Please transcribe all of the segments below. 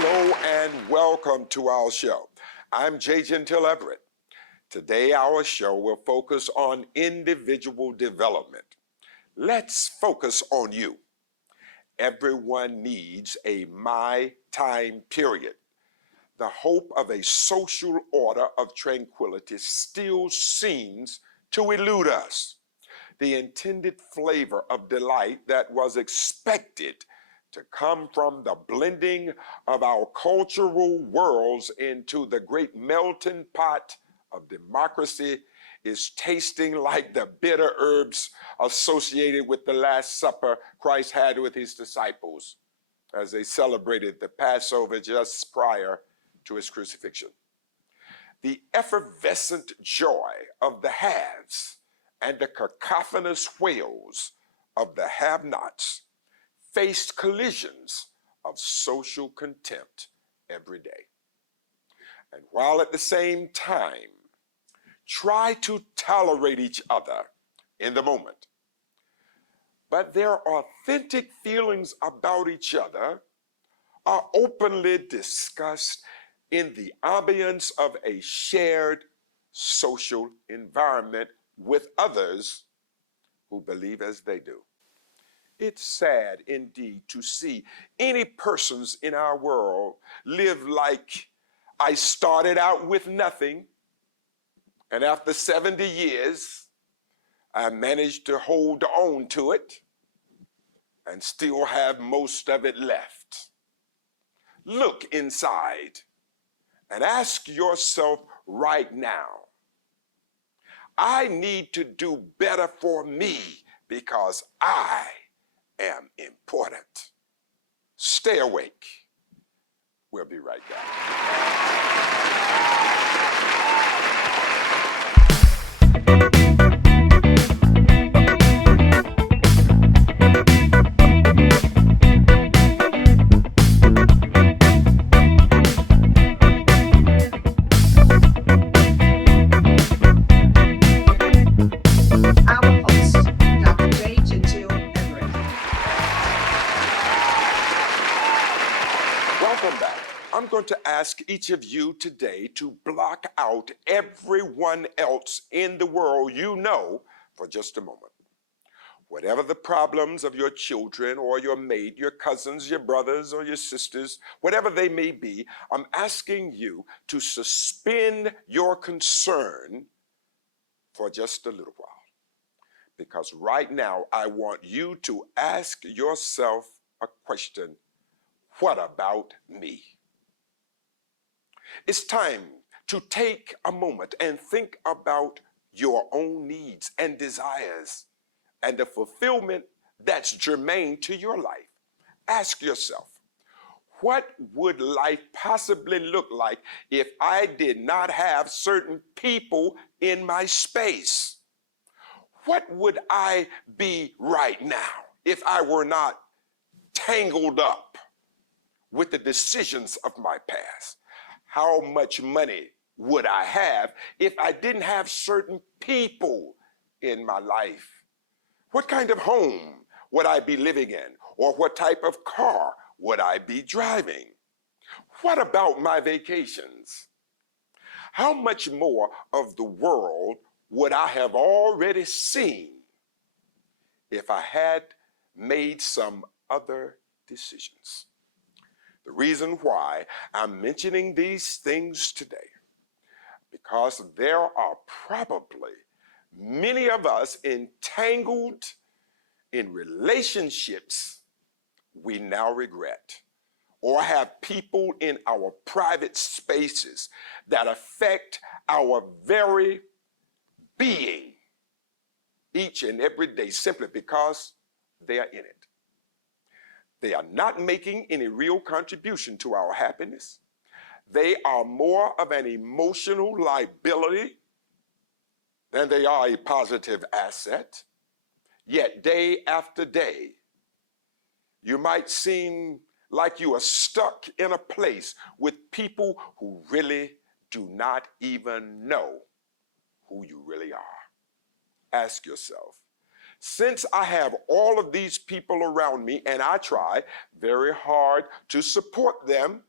Hello and welcome to our show. I'm J. Gentile Everett. Today our show will focus on individual development. Let's focus on you. Everyone needs a my time period. The hope of a social order of tranquility still seems to elude us. The intended flavor of delight that was expected to come from the blending of our cultural worlds into the great melting pot of democracy is tasting like the bitter herbs associated with the Last Supper Christ had with his disciples as they celebrated the Passover just prior to his crucifixion. The effervescent joy of the haves and the cacophonous wails of the have-nots faced collisions of social contempt every day. And while at the same time, try to tolerate each other in the moment. But their authentic feelings about each other are openly discussed in the ambience of a shared social environment with others who believe as they do. It's sad indeed to see any persons in our world live like I started out with nothing, and after 70 years, I managed to hold on to it and still have most of it left. Look inside and ask yourself right now, I need to do better for me because I am important. Stay awake. We'll be right back. I'm going to ask each of you today to block out everyone else in the world you know for just a moment. Whatever the problems of your children or your mate, your cousins, your brothers or your sisters, whatever they may be, I'm asking you to suspend your concern for just a little while. Because right now I want you to ask yourself a question: what about me? It's time to take a moment and think about your own needs and desires and the fulfillment that's germane to your life. Ask yourself, what would life possibly look like if I did not have certain people in my space? What would I be right now if I were not tangled up with the decisions of my past? How much money would I have if I didn't have certain people in my life? What kind of home would I be living in? Or what type of car would I be driving? What about my vacations? How much more of the world would I have already seen if I had made some other decisions? The reason why I'm mentioning these things today, because there are probably many of us entangled in relationships we now regret, or have people in our private spaces that affect our very being each and every day simply because they are in it. They are not making any real contribution to our happiness. They are more of an emotional liability than they are a positive asset. Yet day after day, you might seem like you are stuck in a place with people who really do not even know who you really are. Ask yourself, since I have all of these people around me and I try very hard to support them,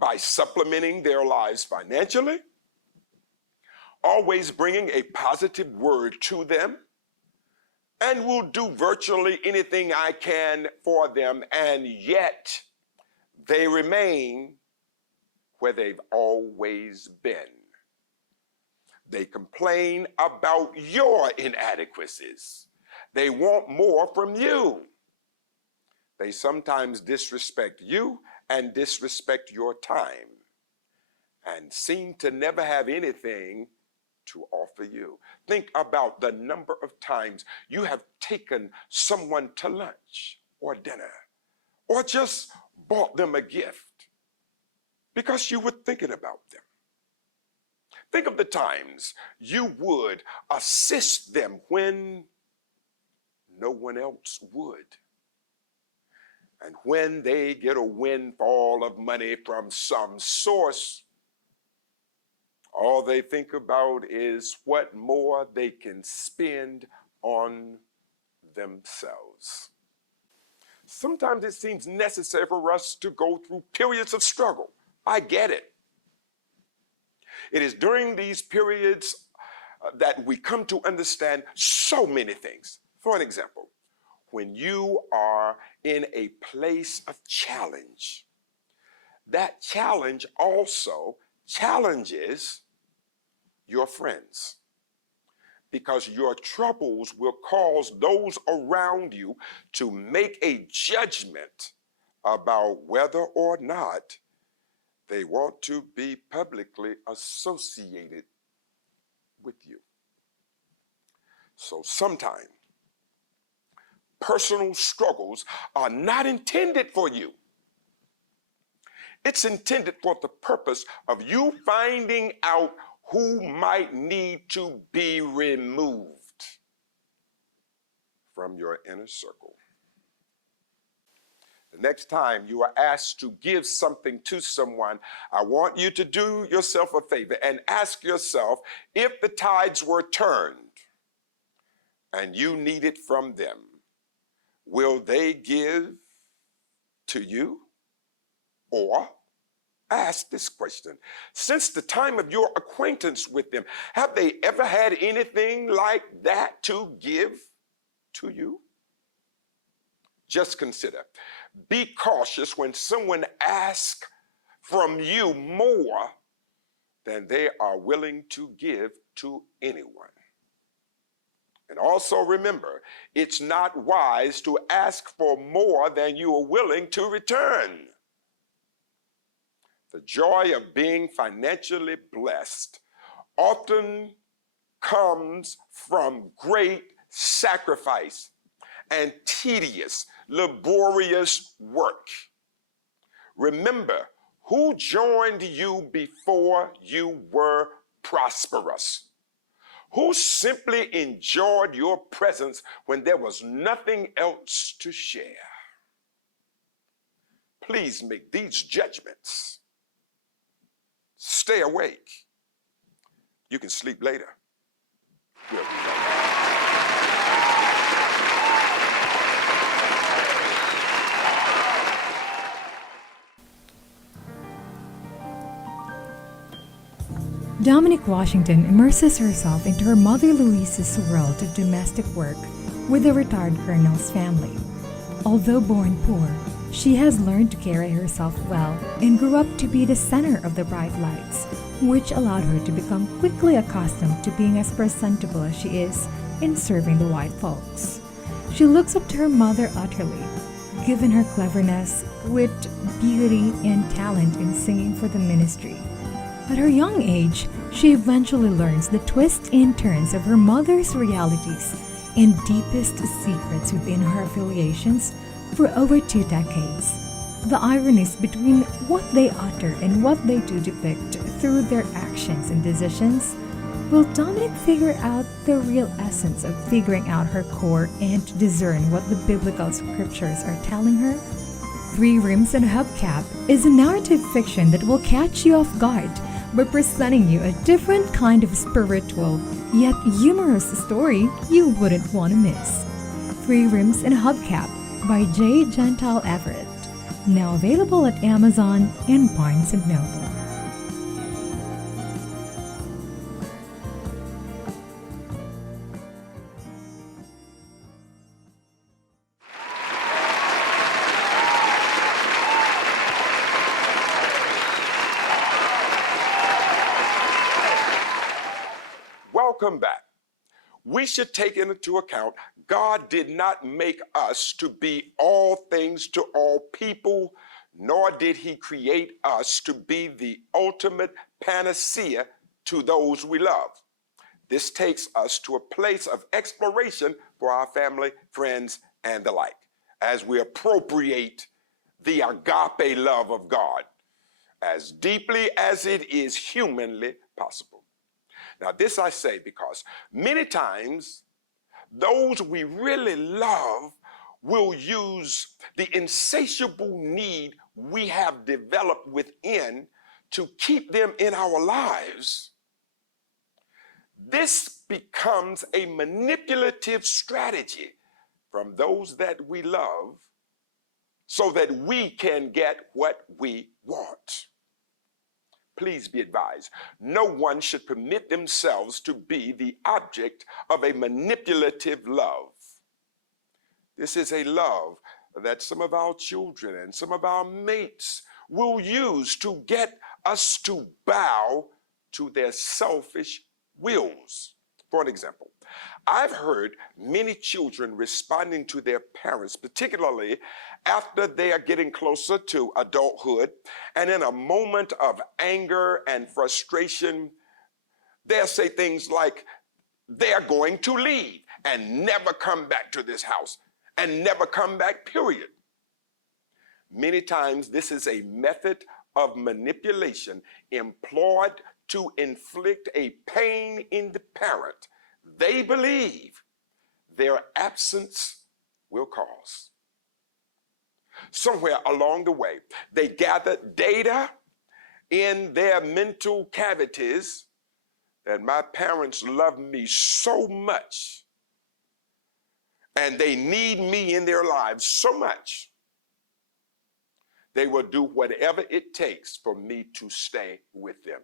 by supplementing their lives financially, always bringing a positive word to them, and will do virtually anything I can for them, and yet they remain where they've always been. They complain about your inadequacies. They want more from you. They sometimes disrespect you and disrespect your time, and seem to never have anything to offer you. Think about the number of times you have taken someone to lunch or dinner, or just bought them a gift because you were thinking about them. Think of the times you would assist them when no one else would. And when they get a windfall of money from some source, all they think about is what more they can spend on themselves. Sometimes it seems necessary for us to go through periods of struggle. I get it. It is during these periods that we come to understand so many things. For an example, when you are in a place of challenge, that challenge also challenges your friends, because your troubles will cause those around you to make a judgment about whether or not they want to be publicly associated with you. So sometimes personal struggles are not intended for you. It's intended for the purpose of you finding out who might need to be removed from your inner circle. The next time you are asked to give something to someone, I want you to do yourself a favor and ask yourself, if the tides were turned and you need it from them, will they give to you? Or ask this question: since the time of your acquaintance with them, have they ever had anything like that to give to you? Just consider. Be cautious when someone asks from you more than they are willing to give to anyone. And also remember, it's not wise to ask for more than you are willing to return. The joy of being financially blessed often comes from great sacrifice and tedious, laborious work. Remember who joined you before you were prosperous, who simply enjoyed your presence when there was nothing else to share. Please make these judgments. Stay awake. You can sleep later. We'll be right back. Dominique Washington immerses herself into her mother Louise's world of domestic work with the retired colonel's family. Although born poor, she has learned to carry herself well and grew up to be the center of the bright lights, which allowed her to become quickly accustomed to being as presentable as she is in serving the white folks. She looks up to her mother utterly, given her cleverness, wit, beauty, and talent in singing for the ministry. At her young age, she eventually learns the twists and turns of her mother's realities and deepest secrets within her affiliations for over 2 decades. The ironies between what they utter and what they do depict through their actions and decisions. Will Dominique figure out the real essence of figuring out her core and discern what the biblical scriptures are telling her? 3 Rims and a Hubcap is a narrative fiction that will catch you off guard by presenting you a different kind of spiritual yet humorous story you wouldn't want to miss. 3 Rims and a Hubcap by J. Gentile Everett. Now available at Amazon and Barnes & Noble. Welcome back. We should take into account God did not make us to be all things to all people, nor did he create us to be the ultimate panacea to those we love. This takes us to a place of exploration for our family, friends, and the like, as we appropriate the agape love of God as deeply as it is humanly possible. Now, this I say because many times those we really love will use the insatiable need we have developed within to keep them in our lives. This becomes a manipulative strategy from those that we love so that we can get what we want. Please be advised, no one should permit themselves to be the object of a manipulative love. This is a love that some of our children and some of our mates will use to get us to bow to their selfish wills. For an example, I've heard many children responding to their parents, particularly after they are getting closer to adulthood, and in a moment of anger and frustration, they'll say things like, they're going to leave and never come back to this house, and never come back, period. Many times this is a method of manipulation employed to inflict a pain in the parent they believe their absence will cause. Somewhere along the way, they gathered data in their mental cavities that my parents love me so much and they need me in their lives so much, they will do whatever it takes for me to stay with them.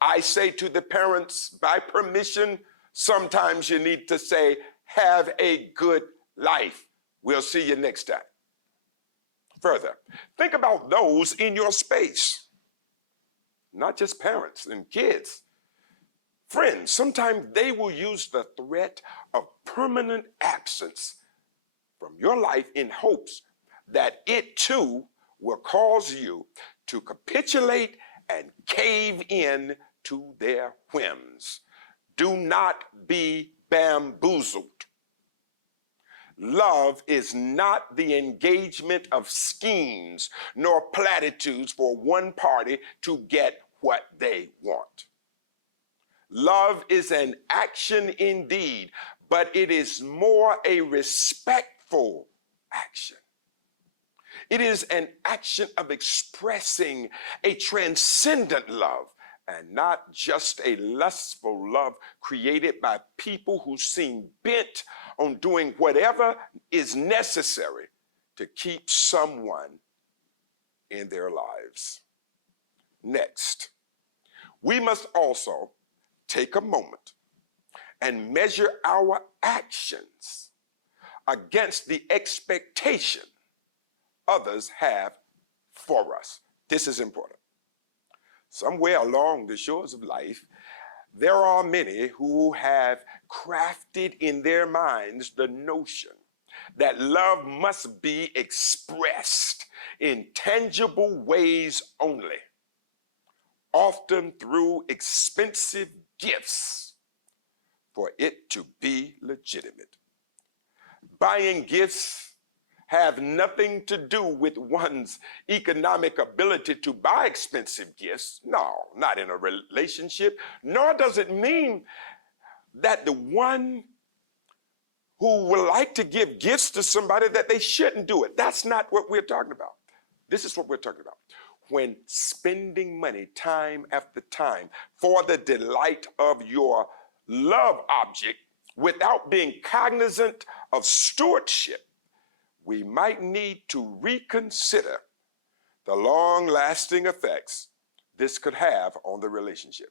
I say to the parents, by permission, sometimes you need to say, have a good life. We'll see you next time. Further, think about those in your space, not just parents and kids. Friends, sometimes they will use the threat of permanent absence from your life in hopes that it too will cause you to capitulate and cave in to their whims. Do not be bamboozled. Love is not the engagement of schemes nor platitudes for one party to get what they want. Love is an action indeed, but it is more a respectful action. It is an action of expressing a transcendent love and not just a lustful love created by people who seem bent on doing whatever is necessary to keep someone in their lives. Next, we must also take a moment and measure our actions against the expectation others have for us. This is important. Somewhere along the shores of life, there are many who have crafted in their minds the notion that love must be expressed in tangible ways only, often through expensive gifts for it to be legitimate. Buying gifts have nothing to do with one's economic ability to buy expensive gifts. No, not in a relationship, nor does it mean that the one who would like to give gifts to somebody that they shouldn't do it. That's not what we're talking about. This is what we're talking about. When spending money time after time for the delight of your love object without being cognizant of stewardship, we might need to reconsider the long-lasting effects this could have on the relationship.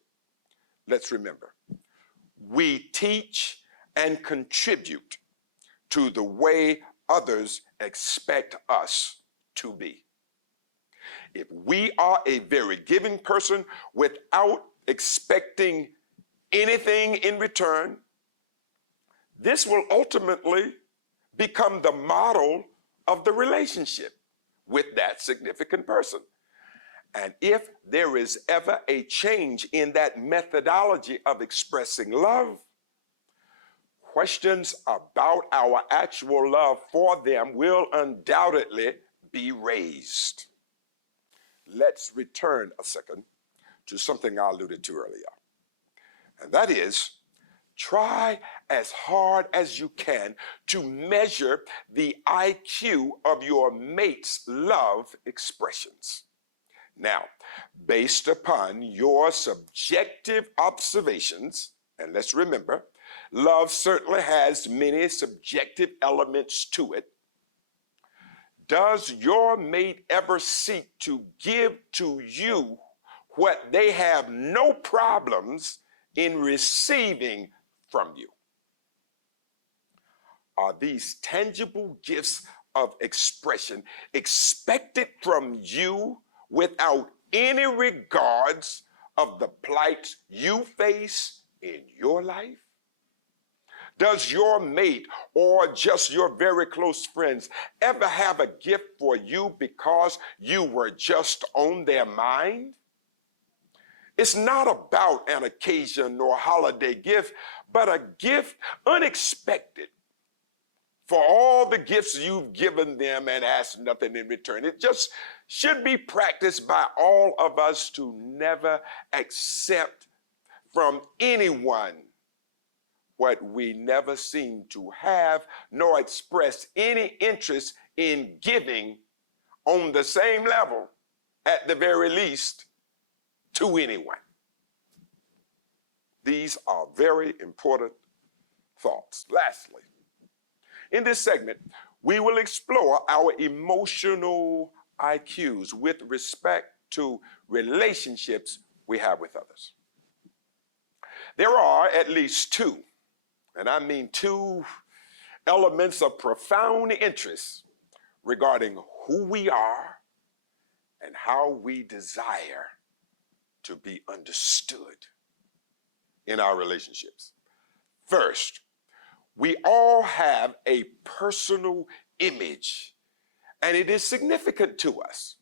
Let's remember, we teach and contribute to the way others expect us to be. If we are a very giving person without expecting anything in return, this will ultimately become the model of the relationship with that significant person. And if there is ever a change in that methodology of expressing love, questions about our actual love for them will undoubtedly be raised. Let's return a second to something I alluded to earlier. And that is, try as hard as you can to measure the IQ of your mate's love expressions. Now, based upon your subjective observations, and let's remember, love certainly has many subjective elements to it. Does your mate ever seek to give to you what they have no problems in receiving from you? Are these tangible gifts of expression expected from you without any regards of the plights you face in your life? Does your mate or just your very close friends ever have a gift for you because you were just on their mind? It's not about an occasion or holiday gift, but a gift unexpected for all the gifts you've given them and asked nothing in return. It just should be practiced by all of us to never accept from anyone what we never seem to have, nor express any interest in giving on the same level, at the very least, to anyone. These are very important thoughts. Lastly, in this segment, we will explore our emotional IQs with respect to relationships we have with others. There are at least two, and I mean two, elements of profound interest regarding who we are and how we desire to be understood in our relationships. First, we all have a personal image, and it is significant to us.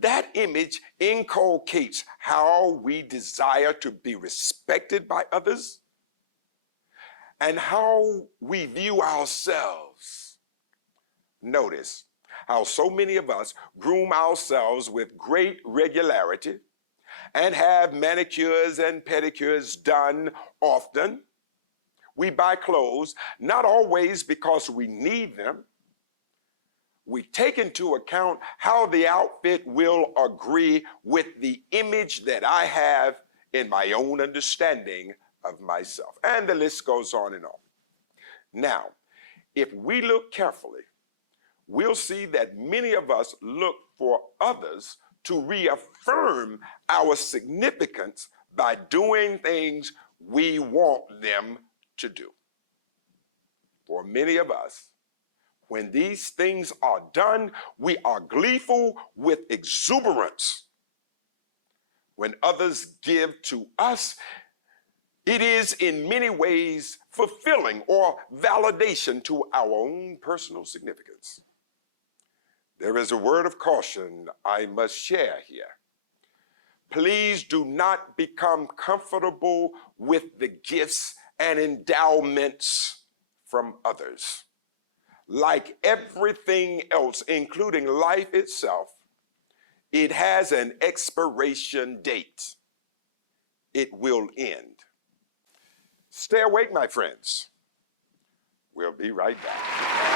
That image inculcates how we desire to be respected by others and how we view ourselves. Notice how so many of us groom ourselves with great regularity and have manicures and pedicures done often. We buy clothes, not always because we need them. We take into account how the outfit will agree with the image that I have in my own understanding of myself. And the list goes on and on. Now, if we look carefully, we'll see that many of us look for others to reaffirm our significance by doing things we want them to do. For many of us, when these things are done, we are gleeful with exuberance. When others give to us, it is in many ways fulfilling or validation to our own personal significance. There is a word of caution I must share here. Please do not become comfortable with the gifts and endowments from others. Like everything else, including life itself, it has an expiration date. It will end. Stay awake, my friends. We'll be right back.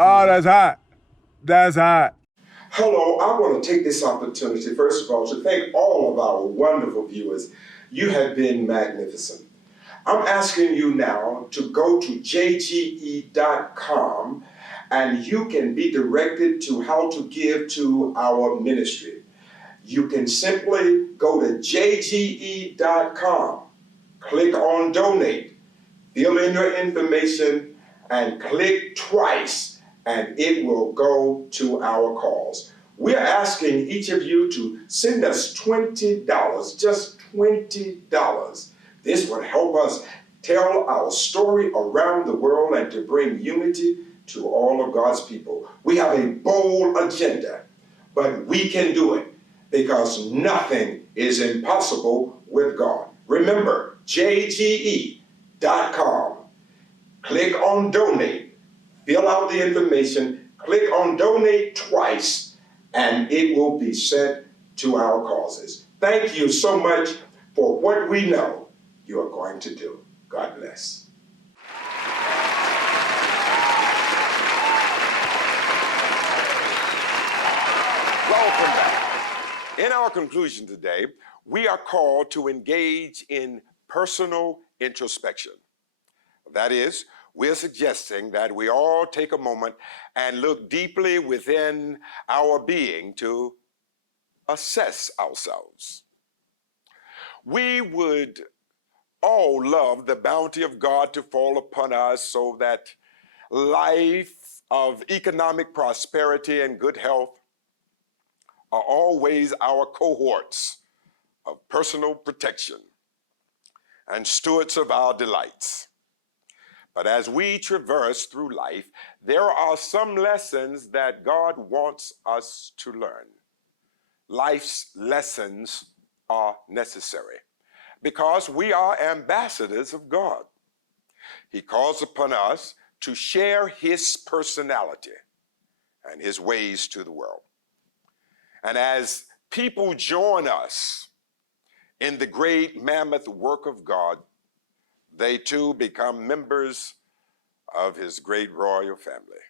Oh, that's hot. That's hot. Hello, I want to take this opportunity, first of all, to thank all of our wonderful viewers. You have been magnificent. I'm asking you now to go to jge.com and you can be directed to how to give to our ministry. You can simply go to jge.com, click on donate, fill in your information, and click twice, and it will go to our cause. We are asking each of you to send us $20, just $20. This would help us tell our story around the world and to bring unity to all of God's people. We have a bold agenda, but we can do it because nothing is impossible with God. Remember, jge.com. Click on donate, fill out the information, click on donate twice, and it will be sent to our causes. Thank you so much for what we know you are going to do. God bless. Welcome back. In our conclusion today, we are called to engage in personal introspection. That is, we're suggesting that we all take a moment and look deeply within our being to assess ourselves. We would all love the bounty of God to fall upon us so that life of economic prosperity and good health are always our cohorts of personal protection and stewards of our delights. But as we traverse through life, there are some lessons that God wants us to learn. Life's lessons are necessary because we are ambassadors of God. He calls upon us to share his personality and his ways to the world. And as people join us in the great mammoth work of God, they too become members of his great royal family.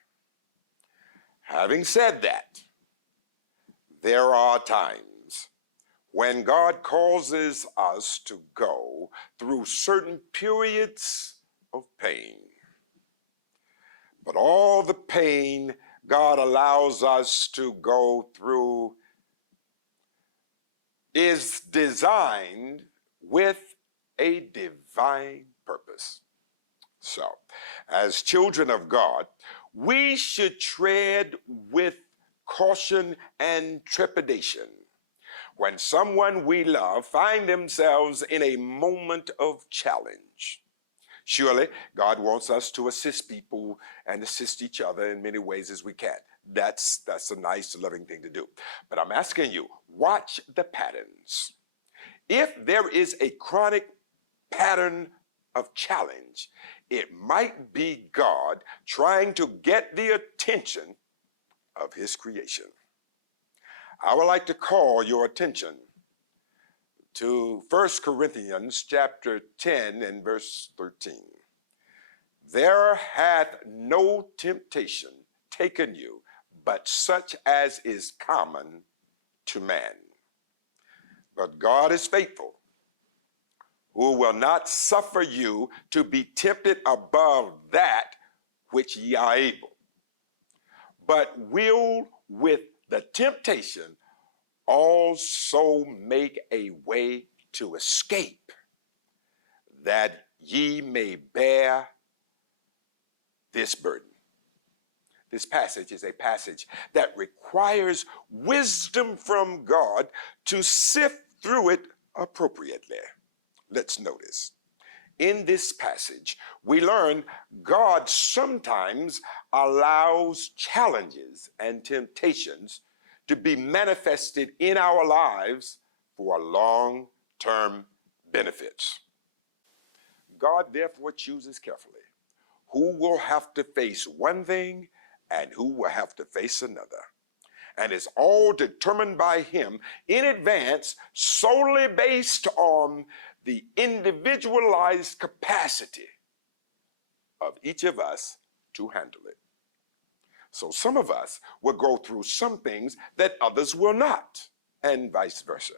Having said that, there are times when God causes us to go through certain periods of pain. But all the pain God allows us to go through is designed with a divine purpose. So, as children of God, we should tread with caution and trepidation when someone we love find themselves in a moment of challenge. Surely, God wants us to assist people and assist each other in many ways as we can. That's a nice, loving thing to do. But I'm asking you, watch the patterns. If there is a chronic pattern of challenge, it might be God trying to get the attention of his creation. I would like to call your attention to 1 Corinthians chapter 10 and verse 13. There hath no temptation taken you, but such as is common to man. But God is faithful, who will not suffer you to be tempted above that which ye are able, but will with the temptation also make a way to escape, that ye may bear this burden. This passage is a passage that requires wisdom from God to sift through it appropriately. Let's notice. In this passage, we learn God sometimes allows challenges and temptations to be manifested in our lives for long-term benefits. God therefore chooses carefully who will have to face one thing and who will have to face another. And it's all determined by him in advance, solely based on the individualized capacity of each of us to handle it. So some of us will go through some things that others will not, and vice versa.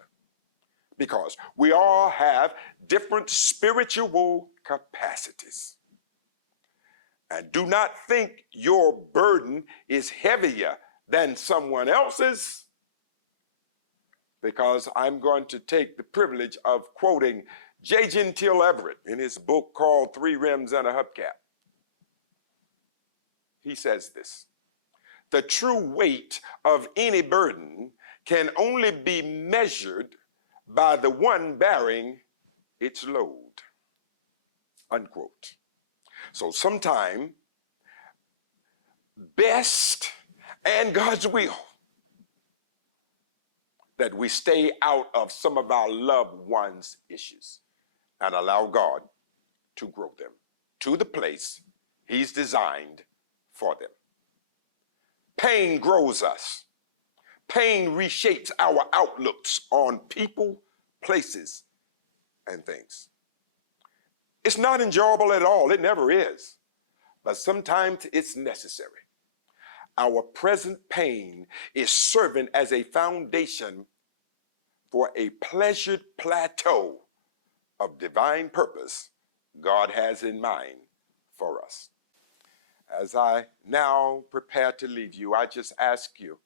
Because we all have different spiritual capacities. And do not think your burden is heavier than someone else's, because I'm going to take the privilege of quoting J. Gentile Everett in his book called Three Rims and a Hubcap. He says this: the true weight of any burden can only be measured by the one bearing its load. Unquote. So sometime, best and God's will that we stay out of some of our loved ones' issues and allow God to grow them to the place He's designed for them. Pain grows us. Pain reshapes our outlooks on people, places, and things. It's not enjoyable at all. It never is. But sometimes it's necessary. Our present pain is serving as a foundation for a pleasured plateau of divine purpose God has in mind for us. As I now prepare to leave you, I just ask you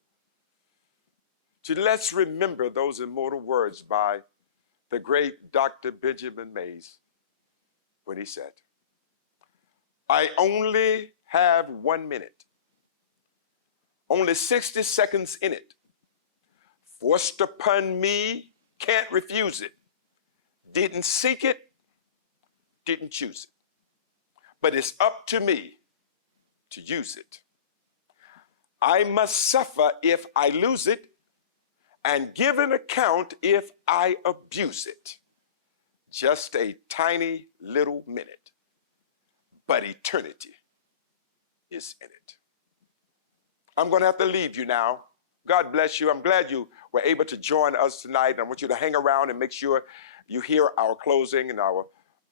to let's remember those immortal words by the great Dr. Benjamin Mays when he said, I only have 1 minute, only 60 seconds in it. Forced upon me, can't refuse it. Didn't seek it, didn't choose it. But it's up to me to use it. I must suffer if I lose it, and give an account if I abuse it. Just a tiny little minute, but eternity is in it. I'm going to have to leave you now. God bless you. I'm glad you were able to join us tonight. I want you to hang around and make sure you hear our closing and our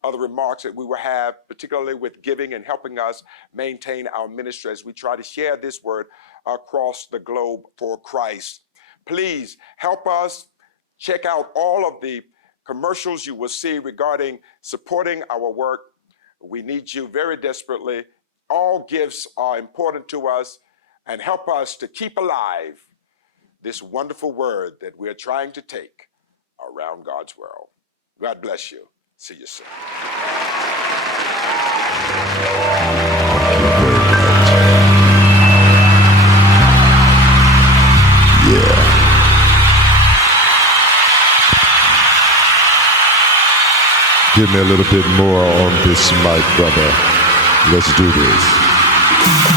other remarks that we will have, particularly with giving and helping us maintain our ministry as we try to share this word across the globe for Christ. Please help us. Check out all of the commercials you will see regarding supporting our work. We need you very desperately. All gifts are important to us, and help us to keep alive this wonderful word that we're trying to take around God's world. God bless you. See you soon. Give me a little bit more on this mic, brother. Let's do this.